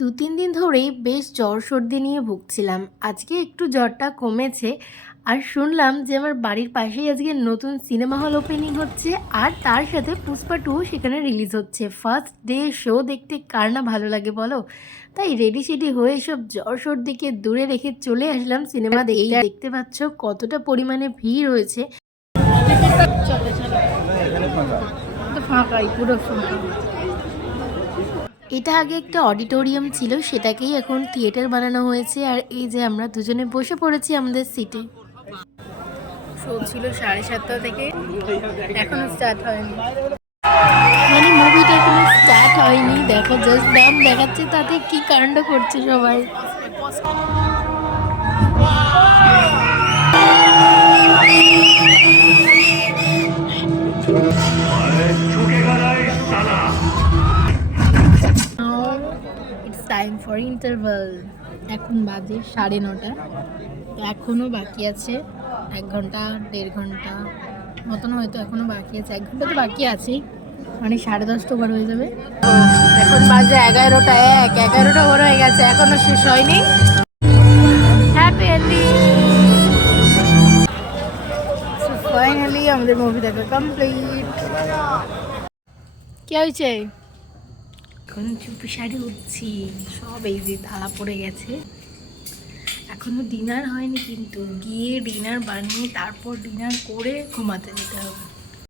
দু তিন দিন ধরেই বেশ জ্বর সর্দি নিয়ে ভুগছিলাম। আজকে একটু জ্বরটা কমেছে আর শুনলাম যে আমার বাড়ির পাশেই আজকে নতুন সিনেমা হল ওপেনিং হচ্ছে আর তার সাথে পুষ্পা টু সেখানে রিলিজ হচ্ছে। ফার্স্ট ডে শো দেখতে কার না ভালো লাগে বলো? তাই রেডি সেডি হয়ে সব জ্বর সর্দিকে দূরে রেখে চলে আসলাম সিনেমা দেখতে। দেখতে পাচ্ছ কতটা পরিমাণে ভিড় হয়েছে। ফাঁকাই পুরো ফাঁকা। এটা আগে একটা অডিটোরিয়াম ছিল সেটাকেই এখন থিয়েটার বানানো হয়েছে। আর এই যে আমরা দুজনে বসে পড়েছি আমাদের সিটে। শো ছিল সাড়ে সাতটা থেকে। এখনও স্টার্ট হয়নি। মানে মুভিটা এখনও স্টার্ট হয়নি। দেখো জাস্ট ব্যাম দেখাচ্ছে তাতে কি কাণ্ড করছে সবাই। টাইম ফর ইন্টারভাল এখন বাজে সাড়ে নটা। তো এখনও বাকি আছে এক ঘণ্টা, দেড় ঘণ্টা, মতন হয়তো এখনও বাকি আছে। এক ঘণ্টা তো বাকি আছেই মানে সাড়ে দশটা ওভার হয়ে যাবে। এখন বাজে এগারোটা এক, এগারোটা ওভার হয়ে গেছে এখনও শেষ হয়নি। ফাইনালি আমাদের মুভি দেখা কমপ্লিট কি হয়েছে? এখন চুপি শাড়ি উঠছি, সব এই যে থালা পড়ে গেছে। এখনও ডিনার হয়নি কিন্তু গিয়ে ডিনার বানিয়ে তারপর ডিনার করে ঘুমাতে যেতে হবে।